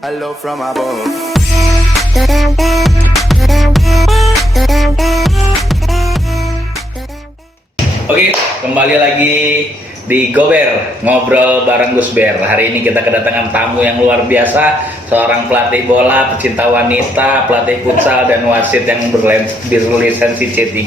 Hello from above. Oke, kembali lagi di Gober, ngobrol bareng Gus Ber. Hari ini kita kedatangan tamu yang luar biasa, seorang pelatih bola, pecinta wanita, pelatih futsal dan wasit yang berlisensi C3.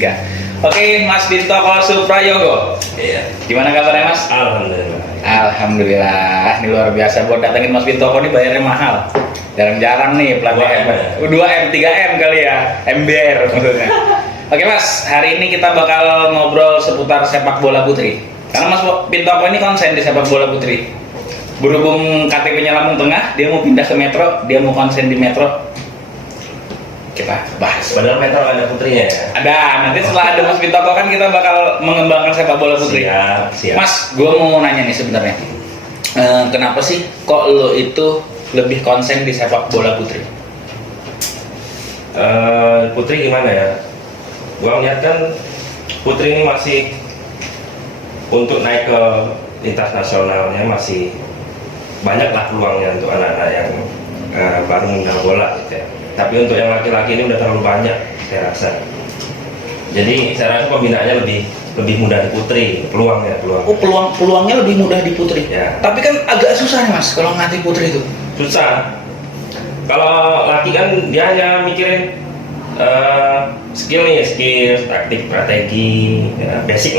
Oke, Mas Dito Suprayogo. Iya. Gimana kabarnya, Mas? Alhamdulillah. Alhamdulillah, ini luar biasa. Buat datengin Mas Bintoko ini bayarnya mahal. Jarang-jarang nih pelatih 2M hebat. 2M, 3M kali ya, MBR maksudnya. Oke Mas, hari ini kita bakal ngobrol seputar sepak bola putri. Karena Mas Bintoko ini konsen di sepak bola putri. Berhubung KTP-nya Lampung Tengah, dia mau pindah ke Metro, dia mau konsen di Metro. Kita bahas. Padahal Metro ada putrinya ya. Ada, nanti setelah ada Mas Bintoko kan kita bakal mengembangkan sepak bola putri. Siap. Mas, gue mau nanya nih sebenarnya. Kenapa sih kok lo itu lebih konsen di sepak bola putri? Putri gimana ya? Gua melihat kan putri ini masih untuk naik ke lintas nasionalnya masih banyak lah peluangnya untuk anak-anak yang baru mengenal bola gitu ya. Tapi untuk yang laki-laki ini udah terlalu banyak saya rasa. Jadi saya rasa pembinaannya lebih mudah di putri, peluangnya. Oh, peluangnya lebih mudah di putri. Ya. Tapi kan agak susah nih Mas kalau ngelatih putri itu. Susah. Kalau laki kan dia hanya mikirin skill, taktik, strategi, ya, basic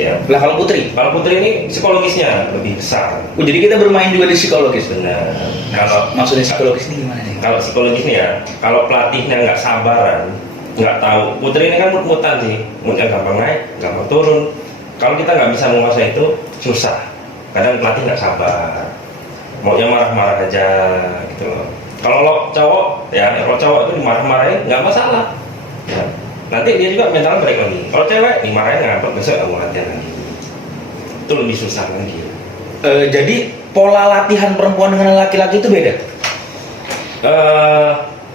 ya. Lah kalau putri? Kalau putri ini psikologisnya lebih besar. Oh, jadi kita bermain juga di psikologis. Benar. Kalau Maksudnya psikologis ini gimana nih? kalau psikologisnya ya, kalau pelatihnya nggak sabaran, nggak tahu. Putri ini kan mut-mutan sih, mutnya gampang naik, gampang turun. Kalau kita nggak bisa menguasai itu susah. Kadang pelatih nggak sabar, maunya marah-marah aja gitu loh. Kalau lo cowok, ya kalau cowok itu dimarah-marahin nggak masalah. Ya. Nanti dia juga mental balik lagi. Kalau cewek dimarahin ngambek, besok nggak mau latihan lagi. Itu lebih susah lagi. Jadi pola latihan perempuan dengan laki-laki itu beda?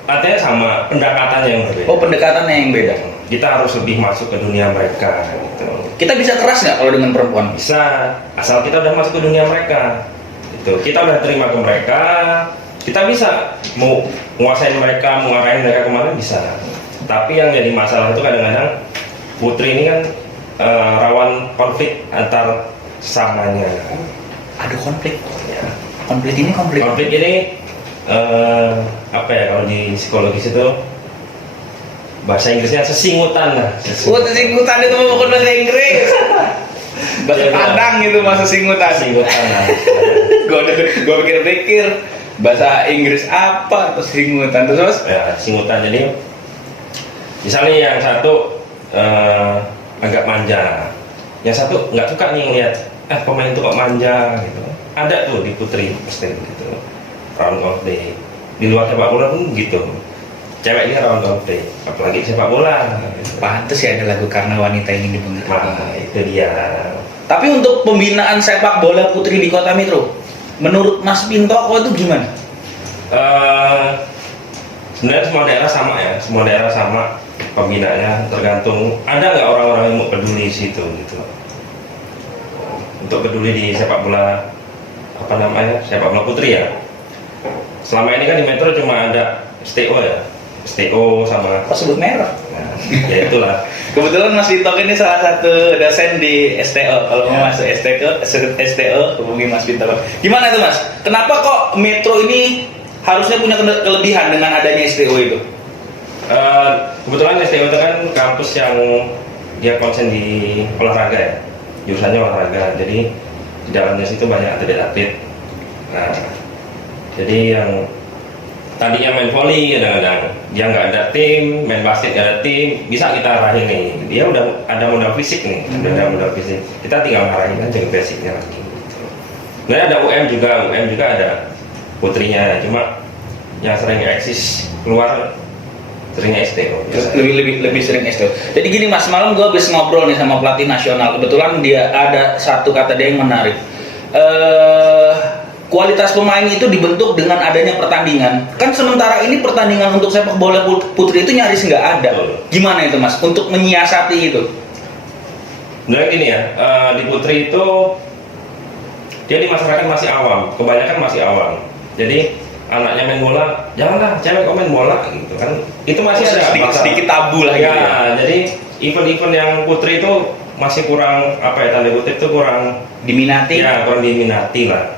Latihannya sama, pendekatannya yang berbeda. Oh, pendekatannya yang beda. Kita harus lebih masuk ke dunia mereka. Gitu. Kita bisa keras nggak kalau dengan perempuan? Bisa, asal kita udah masuk ke dunia mereka. Gitu. Kita udah terima ke mereka. Kita bisa mau menguasai mereka, mengarahin mereka kemana bisa. Tapi yang jadi masalah itu kadang-kadang putri ini kan rawan konflik antar sesamanya. Ada konflik. Ya. Konflik ini Apa ya kalau di psikologis itu bahasa Inggrisnya sesingutan lah. Singgutan itu bukan bahasa Inggris. Bahasa Padang itu masa singgutan. Sesingutan lah. Gue pikir-pikir bahasa Inggris apa terus singgutan terus. Ya, singutan. Jadi misalnya yang satu agak manja, yang satu nggak suka nih ngeliat pemain itu kok manja gitu. Ada tuh di putri pasti gitu. Round of day di luar sepak bola pun gitu. Cewek dia round of day, apalagi sepak bola. Gitu. Pantes ya ada lagu Karena Wanita Ingin Dipengaruhi. Nah, itu dia. Tapi untuk pembinaan sepak bola putri di Kota Metro, menurut Mas Bintoko itu gimana? Sebenarnya semua daerah sama pembinaannya, tergantung ada nggak orang-orang yang mau peduli di situ gitu. Untuk peduli di sepak bola sepak bola putri ya. Selama ini kan di Metro cuma ada STO ya, STO sama. Kok sebut merek? Nah, ya itulah. Kebetulan Mas Bintoko ini salah satu dosen di STO. Kalau mau masuk STO hubungi Mas Bintoko. Gimana tuh Mas? Kenapa kok Metro ini harusnya punya kelebihan dengan adanya STO itu? Kebetulan STO itu kan kampus yang dia konsen di olahraga ya, jurusannya olahraga. Jadi di dalamnya situ banyak atlet-atlet. Nah, jadi yang tadinya main volley kadang-kadang dia nggak ada tim, main basket nggak ada tim, bisa kita arahin nih. Dia udah ada modal fisik nih, udah ada modal fisik. Kita tinggal arahin aja ke basicnya lagi. Gitu. Sebenarnya ada UM juga ada putrinya, cuma yang sering eksis keluar seringnya STO. Lebih sering STO. Jadi gini Mas, malam gue habis ngobrol nih sama pelatih nasional. Kebetulan dia ada satu kata dia yang menarik. Kualitas pemain itu dibentuk dengan adanya pertandingan. Kan sementara ini pertandingan untuk sepak bola putri itu nyaris nggak ada. Gimana itu Mas untuk menyiasati itu? Sebenarnya gini ya, di putri itu dia di masyarakat masih awam, kebanyakan masih awam. Jadi anaknya main bola, janganlah cewek kok main bola gitu kan. Itu masih ada sedikit tabu lah ya, gitu ya. jadi event-event yang putri itu masih kurang apa ya, tanda kutip itu kurang Diminati. ya, kurang diminati lah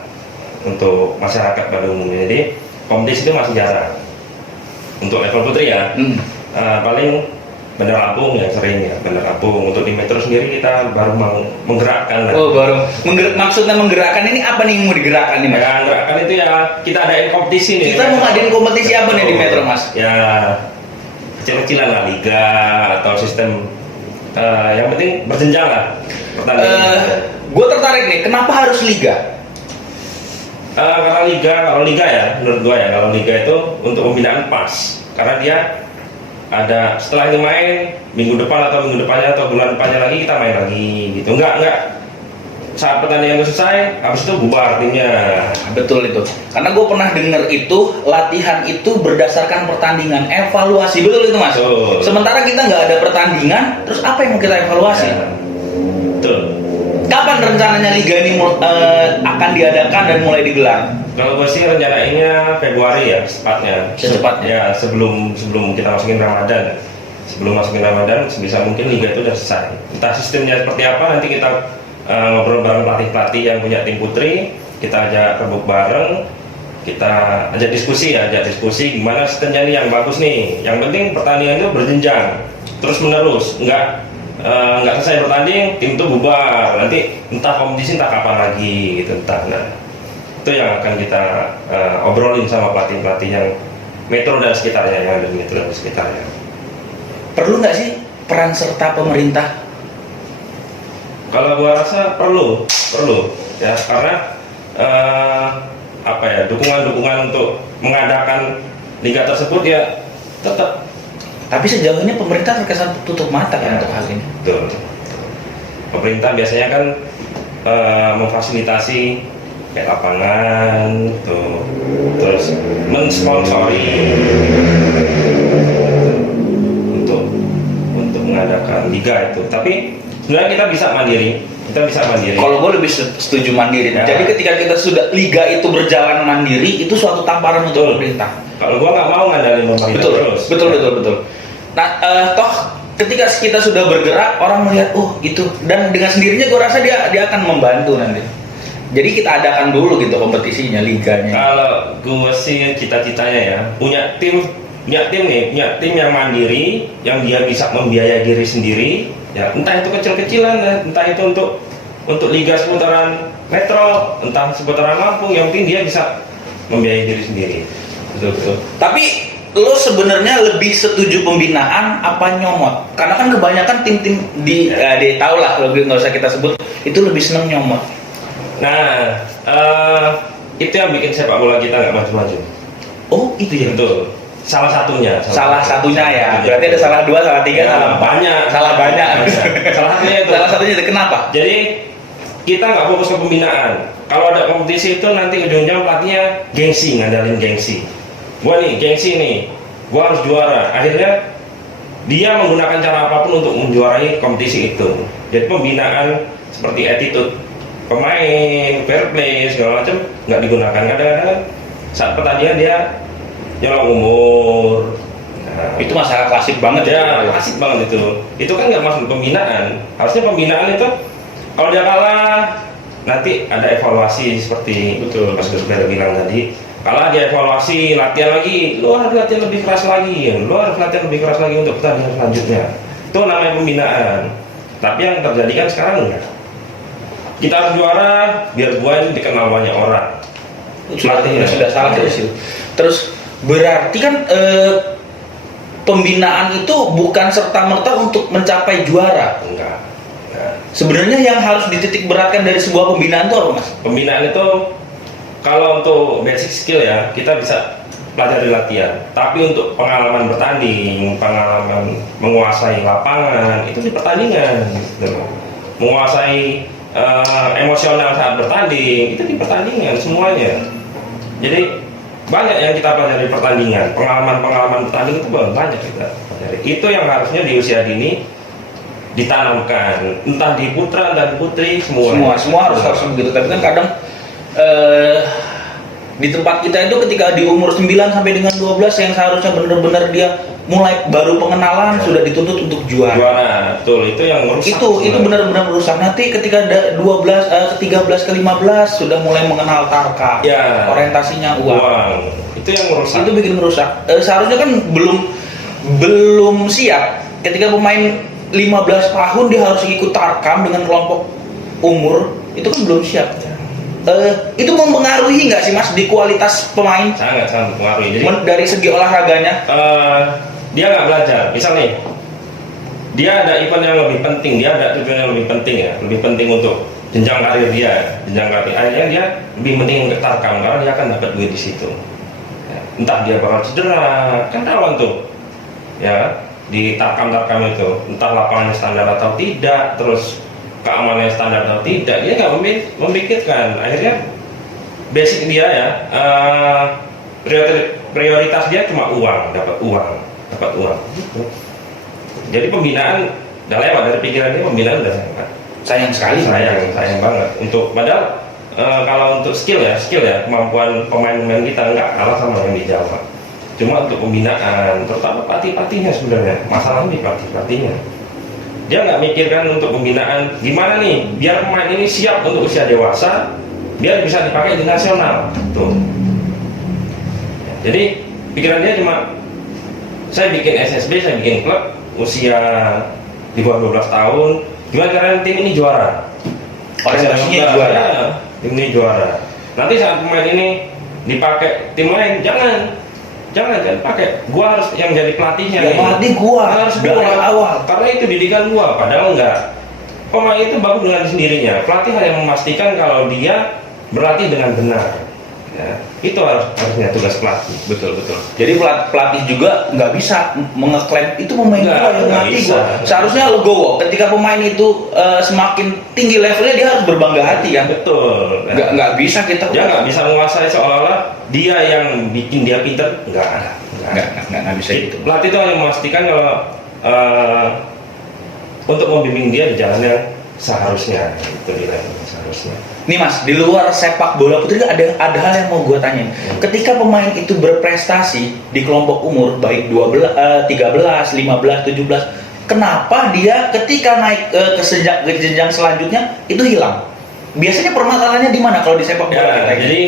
untuk masyarakat pada umumnya. Jadi kompetisi itu masih jarang untuk level putri ya. Paling Bandar Lampung yang sering ya, Bandar Lampung. Untuk di Metro sendiri kita baru mau menggerakkan lah. Oh, baru maksudnya menggerakkan ini apa nih yang mau digerakkan nih, Mas? Ya, gerakan itu ya kita adain kompetisi nih. Kita mau ngadain kompetisi apa nih di Metro, Mas? Ya kecil-kecilan lah, liga atau sistem yang penting berjenjang lah pertandingan. Gue tertarik nih, kenapa harus liga? Kalau liga ya, menurut gua ya, kalau liga itu untuk pembinaan pas, karena dia ada setelah itu main minggu depan atau minggu depannya atau bulan depannya lagi kita main lagi gitu. Enggak saat pertandingan itu selesai, habis itu bubar timnya. Betul itu. Karena gue pernah dengar itu latihan itu berdasarkan pertandingan, evaluasi. Betul itu, Mas. Betul. Sementara kita nggak ada pertandingan, terus apa yang mau kita evaluasi? Ya, betul. Kapan rencananya liga ini akan diadakan dan mulai digelar? Kalau gue sih rencanainnya Februari ya, secepatnya. Secepatnya. Ya, sebelum kita masukin Ramadan. Sebelum masukin Ramadan, sebisa mungkin liga itu udah selesai. Entah sistemnya seperti apa, nanti kita ngobrol bareng pelatih-pelatih yang punya tim putri, kita ajak rebut bareng, kita ajak diskusi gimana sistemnya nih yang bagus nih. Yang penting pertandingan itu berjenjang, terus menerus, nggak selesai bertanding tim itu bubar, nanti entah kompetisi entah kapan lagi gitu, entah. Nah, itu yang akan kita obrolin sama pelatih-pelatih yang Metro dan sekitarnya, yang ada di Metro dan sekitarnya. Perlu nggak sih peran serta pemerintah? Kalau gua rasa perlu ya, karena apa ya, dukungan untuk mengadakan liga tersebut ya tetap. Tapi sejauh ini pemerintah terkesan tutup mata kan Ya, untuk hal ini. betul. Pemerintah biasanya kan memfasilitasi kayak lapangan tuh, terus mensponsori untuk mengadakan liga itu. Tapi sebenarnya kita bisa mandiri. Kalau gue lebih setuju mandiri. Ya. Jadi ketika kita sudah liga itu berjalan mandiri, itu suatu tamparan untuk pemerintah. Kalau gua nggak mau ngandalin pemerintah terus. Betul. Nah, toh ketika kita sudah bergerak, orang melihat, oh itu, dan dengan sendirinya gue rasa dia akan membantu nanti. Jadi kita adakan dulu gitu kompetisinya, liganya. Kalau gue sih cita-citanya ya punya tim yang mandiri, yang dia bisa membiayai diri sendiri. Ya, entah itu kecil-kecilan, entah itu untuk liga seputaran Metro, entah seputaran Lampung, yang penting dia bisa membiayai diri sendiri. Betul. Tapi lo sebenarnya lebih setuju pembinaan apa nyomot? Karena kan kebanyakan tim-tim di tahu lah, kalau nggak usah kita sebut, itu lebih seneng nyomot. Nah, itu yang bikin sepak bola kita nggak maju-maju. Oh, itu ya. Betul. Salah satunya Ya. Berarti ada salah 2, salah 3, salah 4. banyak. Salah banyak. Salah satunya itu. Salah satunya itu kenapa? Jadi kita nggak fokus ke pembinaan. Kalau ada kompetisi itu nanti ujung-ujungnya pelatihnya ngandalin gengsi. Gua nih gengsi nih, gua harus juara. Akhirnya dia menggunakan cara apapun untuk menjuarai kompetisi itu. Jadi pembinaan seperti attitude pemain, fair play segala macam nggak digunakan. Kadang-kadang saat pertandingan dia nyolong umur. Nah, Itu masalah klasik banget ya, klasik banget itu. Itu kan nggak masuk pembinaan. Harusnya pembinaan itu kalau dia kalah nanti ada evaluasi seperti Betul. Mas Gusber bilang tadi. Kalah dia evaluasi, latihan lagi, lu harus latihan lebih keras lagi, untuk pertandingan selanjutnya. Itu namanya pembinaan. Tapi yang terjadi kan sekarang enggak. Kita harus juara biar gua ini dikenal banyak orang. Sudah salah terus. Terus berarti kan pembinaan itu bukan serta-merta untuk mencapai juara. Enggak. Sebenarnya yang harus dititik beratkan dari sebuah pembinaan itu apa, Mas? Pembinaan itu kalau untuk basic skill ya kita bisa pelajari latihan. Tapi untuk pengalaman bertanding, pengalaman menguasai lapangan itu di pertandingan. Gitu. Menguasai emosional saat bertanding itu di pertandingan semuanya. Jadi banyak yang kita pelajari di pertandingan, pengalaman bertanding itu banyak kita pelajari. Itu yang harusnya di usia dini ditanamkan, entah di putra dan putri semua Semua harus begitu. Tapi kan kadang Di tempat kita itu ketika di umur 9 sampai dengan 12 yang seharusnya benar-benar dia mulai baru pengenalan sudah dituntut untuk juara. Juara, betul. Itu yang merusak. Itu benar-benar merusak. Nanti ketika 13 ke 15 sudah mulai mengenal tarka. Ya. Orientasinya uang. Itu yang merusak. Itu bikin merusak. Seharusnya kan belum siap ketika pemain 15 tahun dia harus ikut tarkam dengan kelompok umur, itu kan belum siap. Itu mempengaruhi nggak sih Mas di kualitas pemain? Sangat mempengaruhi. Jadi Dari segi olahraganya? Dia nggak belajar. Misal nih, dia ada event yang lebih penting, dia ada tujuan yang lebih penting ya, lebih penting untuk jenjang karir dia, jenjang karir. Akhirnya dia lebih penting ke tarkam karena dia akan dapat duit di situ. Ya, entah dia bakal cedera, kan rawan tuh, ya di tarkam itu, entah lapangannya standar atau tidak, terus keamanannya standar atau tidak, dia nggak memikirkan. Akhirnya basic dia ya, prioritas dia cuma uang, dapat uang gitu. Jadi pembinaan udah lewat dari pikirannya, pembinaan udah lewat. Sayang sekali. Sayang banget. Untuk padahal kalau untuk skill ya kemampuan pemain-pemain kita nggak kalah sama yang di Jawa. Cuma untuk pembinaan, terutama pelatihnya sebenarnya, masalahnya di pelatihnya. Dia nggak mikirkan untuk pembinaan gimana nih biar pemain ini siap untuk usia dewasa, biar bisa dipakai di nasional. Tuh. Jadi pikiran dia cuma saya bikin SSB, saya bikin klub usia di bawah 12 tahun, gimana caranya tim ini juara? Orientasinya juara. Ya, tim ini juara. Nanti saat pemain ini dipakai tim lain, jangan pakai. Gua harus yang jadi pelatihnya. Ya, pelatih gua harus dari gua. awal. Karena itu didikan gua, padahal enggak. Pemain itu bagus dengan sendirinya. Pelatih hanya memastikan kalau dia berlatih dengan benar. Ya, itu harusnya tugas pelatih. Betul. Jadi pelatih juga nggak bisa mengeklaim itu pemain gua yang ngelatih gua. Seharusnya legowo. Ketika pemain itu semakin tinggi levelnya dia harus berbangga hati kan. Betul. Nggak bisa kita. Dia nggak bisa menguasai seolah-olah dia yang bikin dia pinter. Nggak bisa gitu. Pelatih itu hanya memastikan kalau untuk membimbing dia di jalan yang seharusnya, itu di level seharusnya. Nih Mas, di luar sepak bola putri ada hal yang mau gue tanyain. Ketika pemain itu berprestasi di kelompok umur baik 12, 13, 15, 17, kenapa dia ketika naik ke jenjang selanjutnya itu hilang? Biasanya permasalahannya di mana kalau di sepak bola kita? Jadi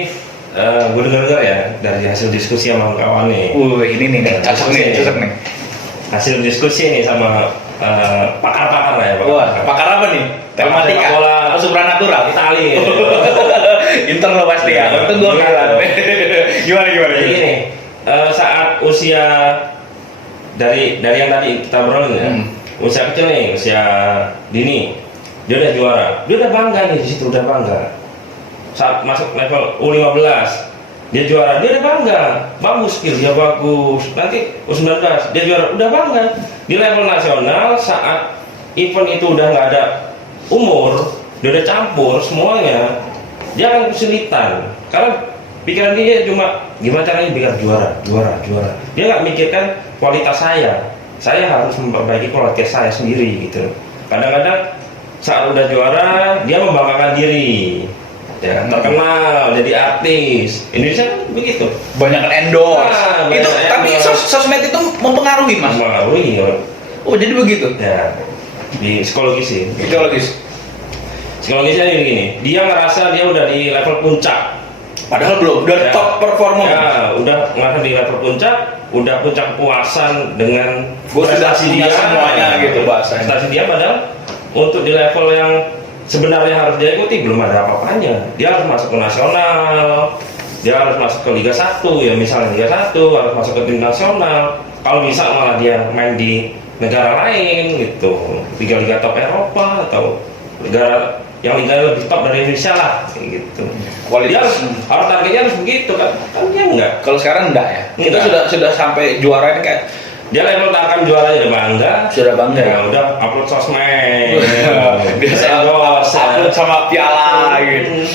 gue dengar ya dari hasil diskusi sama kawan nih. Ini nih, cocok nih. Hasil diskusi nih sama pakar-pakar lah ya. Pakar apa nih? Telematika, bola supranatural, Itali. Inter lo pasti ya. Itu gue bilang. Gimana? Jadi gini, saat usia dari yang tadi kita obrolin ya, usia kecil nih, usia dini, dia udah juara, dia udah bangga nih di situ, udah bangga. Saat masuk level U15, dia juara, dia udah bangga, bagus skill dia bagus. Nanti U19 dia juara, udah bangga. Di level nasional saat event itu udah nggak ada umur, dia udah campur semuanya, dia akan kesulitan karena pikiran dia cuma gimana caranya biar juara. Dia nggak mikirkan kualitas saya harus memperbaiki kualitas saya sendiri gitu. Kadang-kadang saat udah juara dia membanggakan diri, ya terkenal jadi artis. Indonesia begitu, banyak endorse itu banyak tapi sosmed itu mempengaruhi Mas. Oh jadi begitu ya, di psikologis sih. Psikologisnya gini, dia ngerasa dia udah di level puncak padahal belum, udah top performer ya, udah ngerasa di level puncak, udah puncak kepuasan dengan prestasi dia semuanya gitu bahasanya. Prestasi dia padahal untuk di level yang sebenarnya harus dia ikuti belum ada apa-apanya. Dia harus masuk ke nasional, dia harus masuk ke Liga 1 ya, misalnya Liga 1 harus masuk ke tim nasional. Kalau bisa malah dia main di negara lain gitu, liga-liga top Eropa atau negara yang liga lebih top dari Indonesia lah gitu. Dia harus targetnya harus begitu kan dia enggak. Kalau sekarang enggak ya. Kita sudah sampai juara ini kayak dia level tarkam juara udah bangga. Ya, udah upload sosmed. Biasa upload sama piala gitu.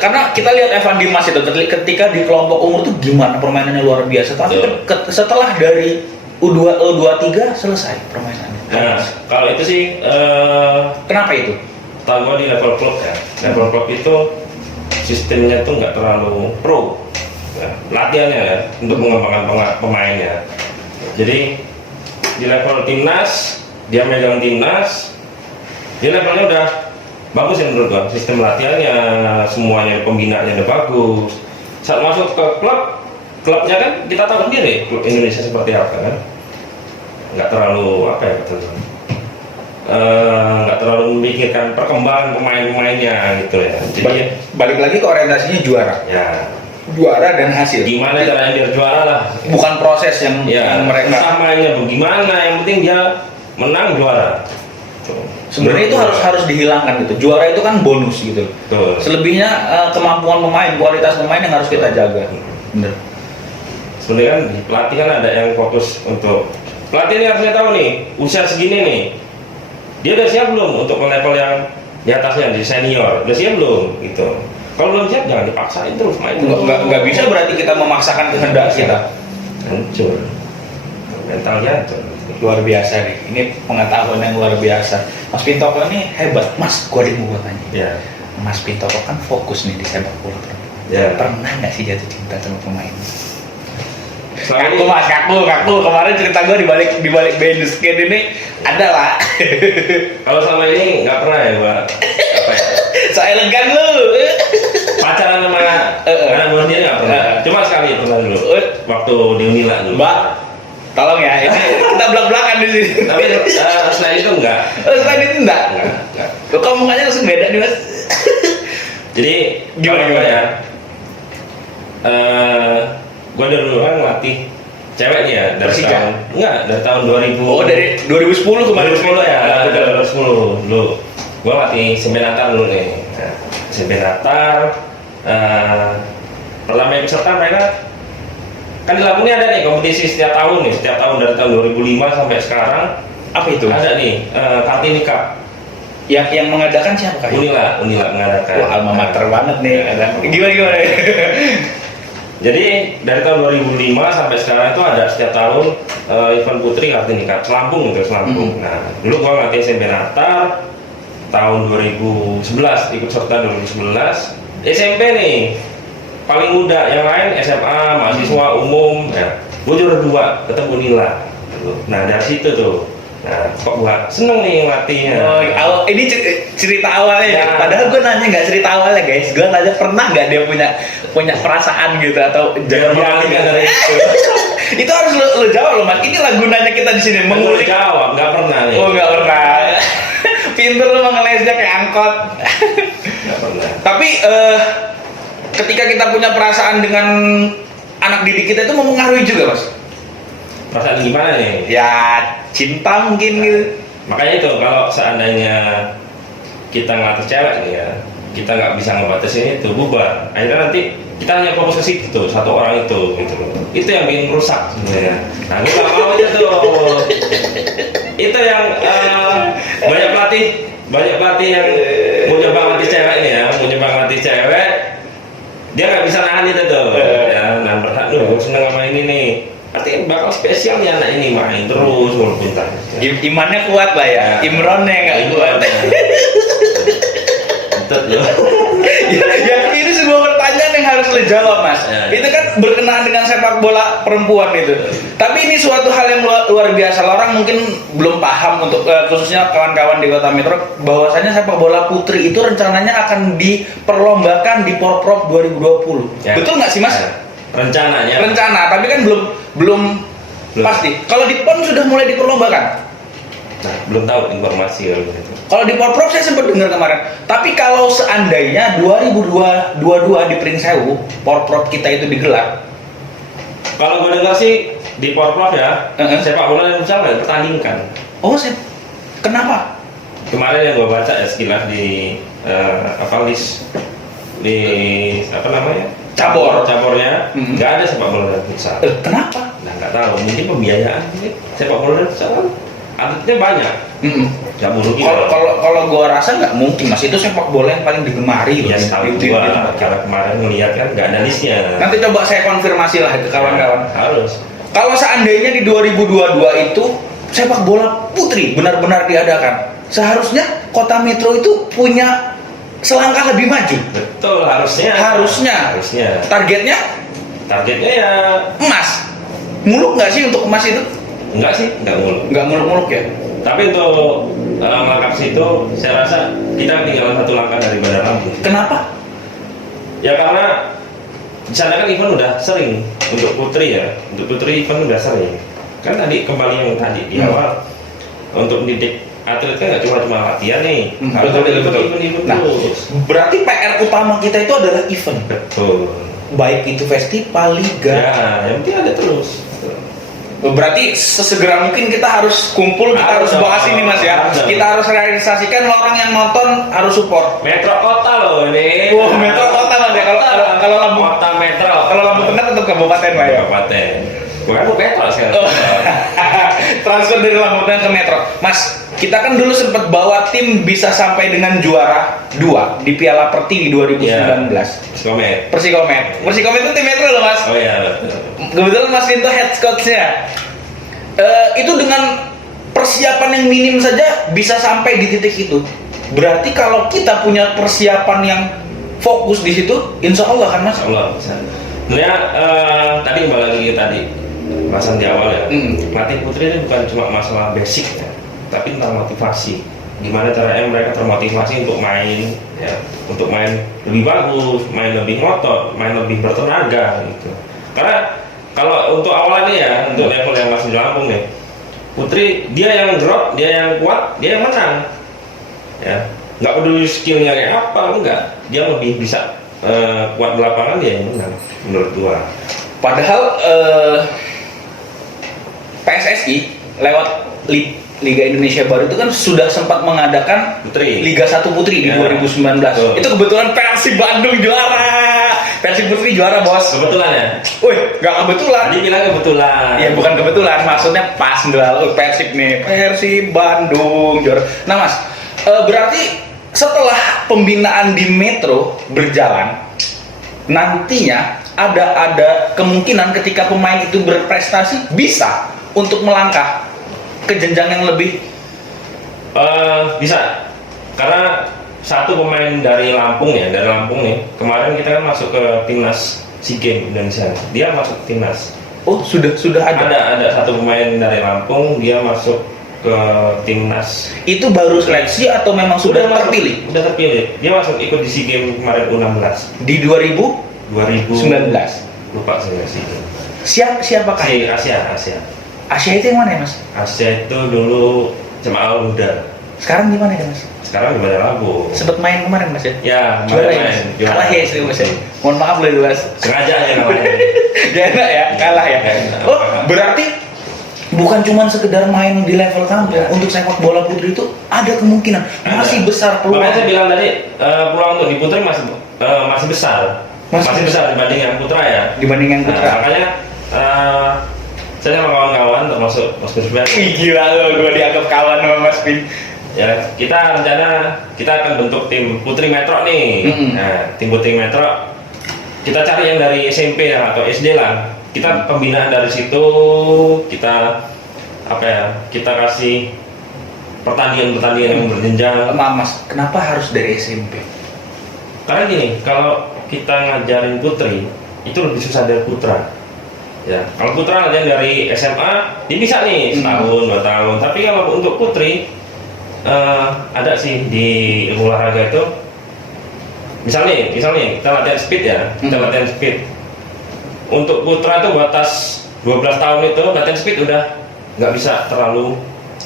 Karena kita lihat Evan Dimas itu ketika di kelompok umur tuh gimana permainannya luar biasa. Tapi setelah dari U23 selesai permainannya. Nah, kalau itu sih kenapa itu? Tahu gua di level klub ya. Level klub itu sistemnya tuh nggak terlalu pro. latihannya ya, untuk mengembangkan pemainnya. Jadi di level timnas, dia megang timnas, dia levelnya udah bagus ya menurut gua. Sistem latihannya, semuanya pembinaannya udah bagus. Saat masuk ke klubnya kan kita tahu sendiri klub Indonesia seperti apa kan. Nggak terlalu apa ya betul. Nggak terlalu memikirkan perkembangan pemain-pemainnya gitu ya. Jadi balik lagi ke orientasinya juara. ya Juara dan hasil. gimana caranya biar juara lah. Bukan proses yang Ya, mereka. entah mainnya bagaimana, yang penting dia menang juara. Sebenarnya itu harus dihilangkan gitu. Juara itu kan bonus gitu. Betul. Selebihnya kemampuan pemain, kualitas pemain yang harus kita jaga. Bener. Sebenarnya kan di pelatih kan ada yang fokus untuk pelatih ini harusnya tahu nih usia segini nih dia udah siap belum untuk ke level yang di atasnya di senior, udah siap belum gitu. Kalau belum siap jangan dipaksain terus main. Nggak bisa berarti kita memaksakan kehendak kita. Hancur, mentalnya hancur. Luar biasa nih. Ini pengetahuan yang luar biasa. Mas Pintoko ini hebat. Mas, gua mau tanya. Ya, Mas Pintoko kan fokus nih di sepak bola. ya. Pernah nggak sih jatuh cinta sama pemain? Selama Kaku ini, mas, kaku. Kemarin cerita gue di balik band skin ini ada lah. kalau selama ini nggak pernah ya, Mbak. Apa ya? So elegan lu. Pacaran sama anak buah dia nggak pernah. Cuma sekali pernah dulu. Waktu di Unila dulu. Mbak, tolong ya, ini kita belak-belakan di sini. Tapi selain itu enggak. Selain itu enggak. Enggak. Lo kok mukanya langsung beda nih mas? Jadi Gimana, kalau gimana? ya? Gue dari dulu kan ngelatih cewek nih ya dari Persija? tahun dari tahun 2000. Oh dari 2010 kemarin. 2010 ya, Betul. 2010 dulu. Gue latih Sembenatar dulu nih. Nah, Sembenatar pertama yang peserta mereka kan di Lampung ini ada nih kompetisi setiap tahun dari tahun 2005 sampai sekarang Apa itu? ada nih Kartini Cup. Yang mengadakan siapa kak? Unila mengadakan. Wah alma mater banget nih. Gimana? Jadi dari tahun 2005 sampai sekarang itu ada setiap tahun event putri Kartini Cup Selampung itu Selampung. Nah dulu gua ngelatih SMP Natar tahun 2011 ikut serta 2011 SMP nih paling muda, yang lain SMA mahasiswa umum ya. Gua juara 2 ketemu Nila. Nah dari situ tuh. Nah, kok gua seneng nih ngelatihnya. Oh, ini cerita awalnya ya. Ya. Padahal gue nanya nggak cerita awalnya guys. Gue nanya pernah nggak dia punya perasaan gitu atau Biar mengalihkan dari itu. itu harus lo jawab loh mas. Inilah gunanya kita di sini Mengulik mengulik. jawab, nggak pernah nih. Oh nggak pernah. Pinter lo mengelesnya kayak angkot. Nggak pernah. Tapi ketika kita punya perasaan dengan anak didik kita itu mempengaruhi juga mas. Perasaan gimana nih? Ya cinta mungkin gitu. Makanya itu kalau seandainya kita ngelatih cewek nih ya, kita nggak bisa ngebatasin itu bubar. Akhirnya nanti kita hanya fokus ke situ, satu orang itu gitu loh. Itu yang bikin rusak sebenarnya. Nah, kita nggak mau itu tuh. Itu yang banyak pelatih yang mau nyoba ngelatih cewek nih ya, mau nyoba ngelatih cewek, dia nggak bisa nahan itu tuh. Ya, nah berhak gue seneng sama ini nih. Artinya bakal spesial nih anak ini main terus walaupun tak. Imannya kuat lah ya. Ya. Imronnya nggak kuat. Betul loh. Ya, ini sebuah pertanyaan yang harus lo jawab mas. Ya. Itu kan berkenaan dengan sepak bola perempuan itu. Tapi ini suatu hal yang luar biasa. Orang mungkin belum paham untuk khususnya kawan-kawan di Kota Metro bahwasanya sepak bola putri itu rencananya akan diperlombakan di Porprov 2020. Ya. Betul nggak sih mas? Rencananya. Rencana, tapi kan belum pasti. Kalau di PON sudah mulai diperlombakan. Nah, belum tahu informasi kalau gitu. Kalau di Porprov saya sempat dengar kemarin. Tapi kalau seandainya 2022 di Pringsewu Porprov kita itu digelar, Kalau gue dengar sih di Porprov ya, sepak bola yang futsal nggak dipertandingkan. oh kenapa? Kemarin yang gue baca ya sekilas di list di apa namanya cabornya Mhm. nggak ada sepak bola dan futsal. Kenapa? Nah nggak tahu mungkin pembiayaan ini sepak bola dan futsal kan atletnya banyak. Nggak mungkin. Kalau gua rasa nggak mungkin mas, itu sepak bola yang paling digemari ya loh setahu di gua tempat kita. karena kemarin ngeliat kan nggak ada listnya. Nanti coba saya konfirmasi lah ke kawan-kawan. Harus. Kalau seandainya di 2022 itu sepak bola putri benar-benar diadakan, seharusnya Kota Metro itu punya selangkah lebih maju. Betul harusnya. Harusnya. Harusnya. Targetnya targetnya ya emas. Muluk nggak sih untuk emas itu? enggak sih, enggak mulu. Nggak muluk-muluk ya? Tapi untuk melangkah ke situ, saya rasa kita tinggal satu langkah dari Bandar Lampung. Kenapa? Ya karena di sana kan event udah sering untuk putri ya, untuk putri event udah sering. Kan tadi kembali yang tadi di awal untuk mendidik atlet kan nggak cuma latihan nih, harus ada event-event Nah, terus. berarti PR utama kita itu adalah event. Betul. Baik itu festival, liga. Ya, yang penting ada terus. Berarti sesegera mungkin kita harus kumpul, kita harus bahas ini Mas ya. Harus. Kita harus realisasikan orang yang nonton harus support. Metro kota loh ini. Wah, metro kota Mas ya. Kalau Lampung, kota metro. kalau Lampung Tengah tetap kabupaten Pak ya. Kabupaten. Bukan metro sekarang. Oh. Transfer dari Lampung Tengah ke metro. Mas, kita kan dulu sempat bawa tim bisa sampai dengan juara 2 di Piala Pertiwi 2019. Skomet. Persikomet itu tim metro loh Mas. Oh iya. Kebetulan Mas Rinto head coach-nya. Itu dengan persiapan yang minim saja bisa sampai di titik itu. Berarti kalau kita punya persiapan yang fokus di situ, insya Allah kan Mas? Allah bisa. Sebenarnya tadi kembali lagi ke tadi bahasan di awal ya. Melatih putri ini bukan cuma masalah basic ya, tapi tentang motivasi. Gimana caranya mereka termotivasi untuk main, ya, untuk main lebih bagus, main lebih ngotot, main lebih bertenaga gitu. Karena kalau untuk awalnya ya, untuk level yang masih di Lampung nih, putri dia yang drop, dia yang kuat, dia yang menang. Ya, nggak peduli skillnya kayak apa, enggak. Dia lebih bisa kuat di lapangan, dia yang menang menurut gua. Padahal PSSI lewat Liga Indonesia Baru itu kan sudah sempat mengadakan Putri. Liga 1 Putri di Ya. 2019. Betul. Itu kebetulan Persib Bandung juara. Persib Putri juara, Bos. Kebetulan ya? Wih, nggak kebetulan. Tadi bilang kebetulan. Ya bukan kebetulan, maksudnya pas lalu Persib nih, Persib Bandung juara. Nah Mas, berarti setelah pembinaan di Metro berjalan, nantinya ada kemungkinan ketika pemain itu berprestasi bisa untuk melangkah ke jenjang yang lebih. Bisa, karena satu pemain dari Lampung ya, dari Lampung nih, kemarin kita kan masuk ke timnas SEA Games Indonesia, dia masuk ke timnas. Oh sudah ada. Ada satu pemain dari Lampung, dia masuk ke timnas. Itu baru seleksi atau memang sudah terpilih? Sudah terpilih. Dia masuk ikut di SEA Games kemarin U16 Di 2019. 2000 lupa saya sih. Siapakah? Asia. Asia itu yang mana ya Mas? Asia itu dulu Jemaah Muda. Sekarang di mana ya Mas? Sekarang di Bandar Lampung. Sempet main kemarin Mas ya? Ya, Juara ya main. Mas? Juara. Kalah ya istri Mas ya? Mohon maaf loh itu Mas. Sengaja aja kalahnya. Gak enak ya? Kalah ya? Gak enak. Oh berarti bukan cuma sekedar main di level kampung, Ya. untuk sepak bola putri itu ada kemungkinan masih besar peluang. Makanya saya bilang tadi peluang untuk di putri masih besar. Masih besar dibanding yang putra ya. Dibanding yang putra. Nah, makanya saya sama kawan-kawan termasuk Mas Firman. Ih gila lo, gue dianggap kawan sama Mas Pin. Ya, kita rencana kita akan bentuk tim Putri Metro nih. Nah, tim Putri Metro kita cari yang dari SMP ya, atau SD lah. Kita pembinaan dari situ, kita kita kasih pertandingan yang berjenjang. Maaf Mas, kenapa harus dari SMP? Karena gini, kalau kita ngajarin putri itu lebih susah dari putra. Ya, kalau putra latihan dari SMA, dia bisa nih setahun, 2 tahun. Tapi kalau untuk putri, ada sih di ilmu olahraga itu. Misalnya kita latihan speed ya, kita latihan speed. Untuk putra itu batas 12 tahun itu latihan speed udah nggak bisa terlalu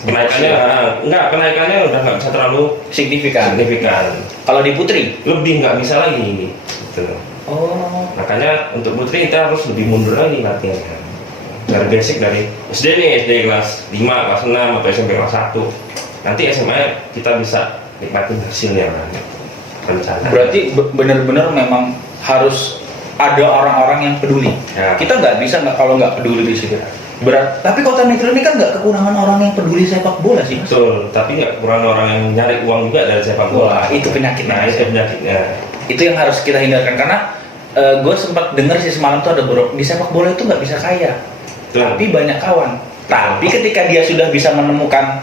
kenaikannya udah nggak bisa terlalu Signifikan. Kalau di putri? Lebih nggak bisa lagi gitu. Oh. Makanya untuk putri kita harus lebih mundur lagi latihannya. Dari basic, dari SD nih, SD kelas 5, kelas 6 atau SMP kelas 1. Nanti SMA kita bisa nikmatin hasilnya rencana. Berarti benar-benar memang harus ada orang-orang yang peduli. Ya. Kita nggak bisa kalau nggak peduli di situ. Tapi Kota Metro ini kan nggak kekurangan orang yang peduli sepak bola sih Mas. Betul, tapi nggak kekurangan orang yang nyari uang juga dari sepak bola. Wah, itu penyakitnya. Nah, itu penyakitnya. Itu yang harus kita hindarkan karena gue sempat dengar sih semalam tuh ada di sepak bola itu nggak bisa kaya, tapi banyak kawan. Tapi ketika dia sudah bisa menemukan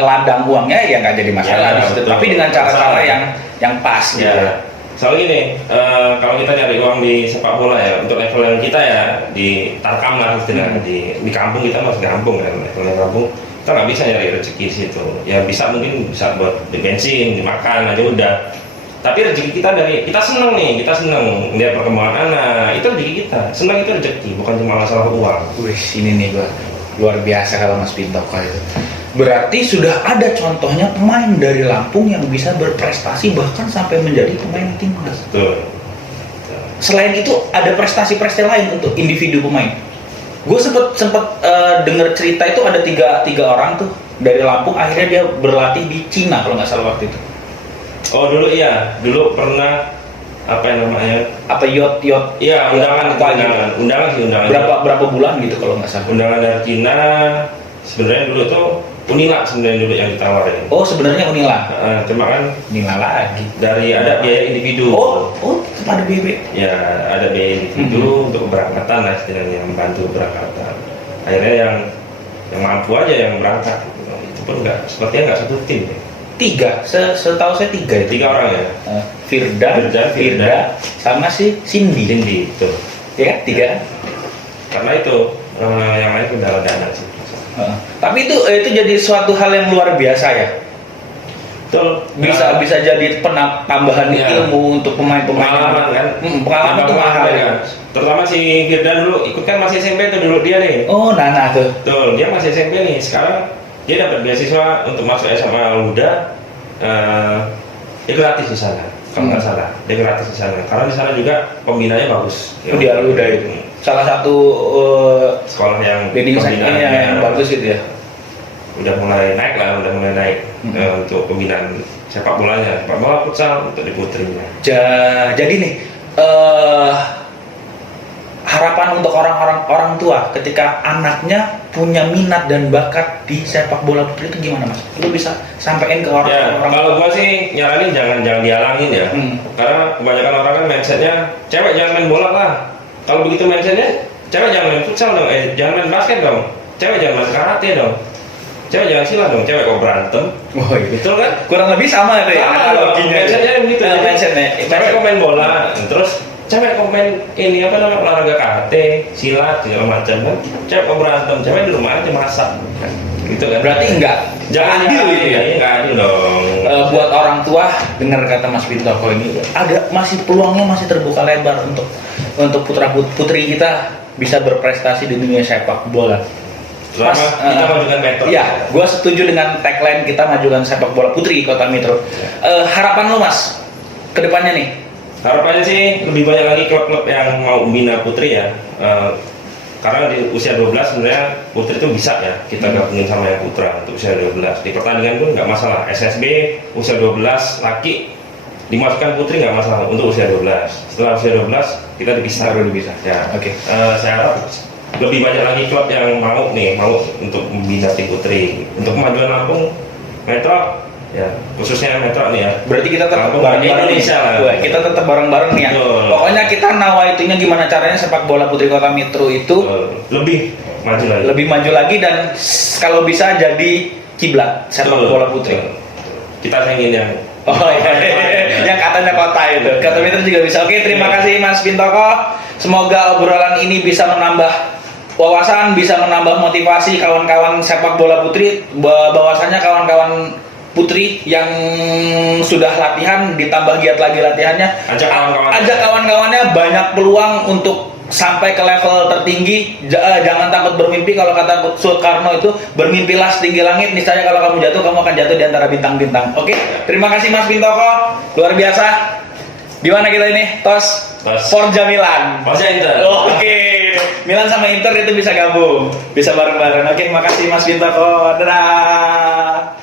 ladang uangnya ya nggak jadi masalah Ya, di situ. betul. Tapi dengan cara-cara yang pas gitu. Ya. soalnya gini, kalau kita nyari uang di sepak bola ya, untuk level yang kita ya di Tarkam lah istilahnya, di kampung kita masih kampung kan, levelnya kampung, kita nggak bisa nyari rezeki di situ. Ya bisa mungkin bisa buat di bensin, dimakan aja udah. Tapi rezeki kita dari kita seneng nih, kita seneng lihat perkembangan anak, itu rezeki kita. Senang itu rezeki, bukan cuma masalah uang. Wih, ini nih gua luar biasa kalau Mas Pintoko itu. Berarti sudah ada contohnya pemain dari Lampung yang bisa berprestasi bahkan sampai menjadi pemain timnas. Betul. Selain itu ada prestasi-prestasi lain untuk individu pemain. Gue sempet dengar cerita itu ada tiga orang tuh dari Lampung akhirnya dia berlatih di Cina kalau nggak salah waktu itu. Oh dulu iya, dulu pernah apa yang namanya? Apa yot? Iya undangan, apa gitu? undangan. Berapa bulan gitu kalau nggak salah. Undangan dari Cina sebenarnya dulu tuh Unila sebenarnya dulu yang ditawarin. Oh sebenarnya Unila. Cuma kan Unila lagi. dari ada biaya individu. Oh pada BB. Ya ada biaya individu untuk keberangkatan lah istilahnya, membantu keberangkatan. Akhirnya yang mampu aja yang berangkat. Gitu. Itu pun sepertinya nggak satu tim. Ya. Setahu saya tiga itu. 3 orang ya. Firda, sama si Cindy. Itu. Ya, 3. Karena itu yang lain kendala dana sih. Tapi itu jadi suatu hal yang luar biasa ya. Betul. Bisa jadi tambahan ilmu untuk pemain-pemain. Pengalaman kan. Pengalaman itu mahal kan. Terutama si Firda dulu ikut kan masih SMP tuh dulu dia nih. Oh, Nana tuh. Betul, dia masih SMP nih. Sekarang dia dapat beasiswa untuk masuk SMA Al-Huda. Dia gratis di sana. Kalau nggak salah, dia gratis di sana. Karena di sana juga pembinanya bagus. Di Al-Huda itu. Salah satu sekolah yang leading yang bagus gitu ya. Udah mulai naik untuk pembinaan sepak bolanya, sepak bola futsal untuk di putrinya. Jadi nih harapan untuk orang tua ketika anaknya punya minat dan bakat di sepak bola putri itu gimana Mas? Lu bisa sampein ke orang? Ya, kalau gua sih nyaranin jangan dihalangin ya, karena kebanyakan orang kan mindsetnya cewek jangan main bola lah. Kalau begitu mindsetnya cewek jangan main futsal dong, jangan main basket dong, cewek jangan main karate dong, cewek jangan silat dong, cewek kok berantem. Oh iya. Betul kan? Kurang lebih sama itu ya. Mindsetnya begitu. Cewek kok main bola, terus cewek kok main ini apa namanya olahraga karate, silat segala macam kan. Cewek kok berantem, cewek di rumah aja masak. Gitu kan. Berarti enggak adil gitu ya. Enggak adil dong. Buat orang tua dengar kata Mas Pintoko ini masih peluangnya masih terbuka lebar untuk putra putri kita bisa berprestasi di dunia sepak bola. Mas, kita majukan metode. Iya, gue setuju dengan tagline kita majukan sepak bola putri Kota Metro. Harapan lo Mas kedepannya nih? Harapannya sih lebih banyak lagi klub-klub yang mau membina putri ya. Karena di usia 12 sebenarnya putri itu bisa ya kita gabungin sama yang putra untuk usia 12. Di pertandingan pun nggak masalah. SSB usia 12 laki dimasukkan putri nggak masalah untuk usia 12. Setelah usia 12 kita dipisah. Baru dipisah. Ya. Oke. Saya harap lebih banyak lagi klub yang mau untuk membina tim putri untuk kemajuan Lampung Metro ya, khususnya Metro nih ya. Berarti kita tetap bareng-bareng Indonesia lah. Kita tetap bareng-bareng nih ya. Pokoknya kita nawaitunya gimana caranya sepak bola putri Kota Metro itu lebih maju lagi dan kalau bisa jadi kiblat sepak bola putri. Kita saingin yang yang katanya kota itu. Kota Metro juga bisa. Oke, terima kasih Mas Pintoko. Semoga obrolan ini bisa menambah wawasan, bisa menambah motivasi kawan-kawan sepak bola putri. Bahwasanya kawan-kawan putri yang sudah latihan ditambah giat lagi latihannya, ajak kawan-kawannya, banyak peluang untuk sampai ke level tertinggi. Jangan takut bermimpi, kalau kata Soekarno itu bermimpilah setinggi langit, niscaya kalau kamu jatuh kamu akan jatuh di antara bintang-bintang. Oke, terima kasih Mas Pintoko, luar biasa. Di mana kita ini? Tos. Forza Milan. Forza Inter. Oke. Milan sama Inter itu bisa gabung, bisa bareng-bareng. Oke, makasih Mas Pintoko. Dadah.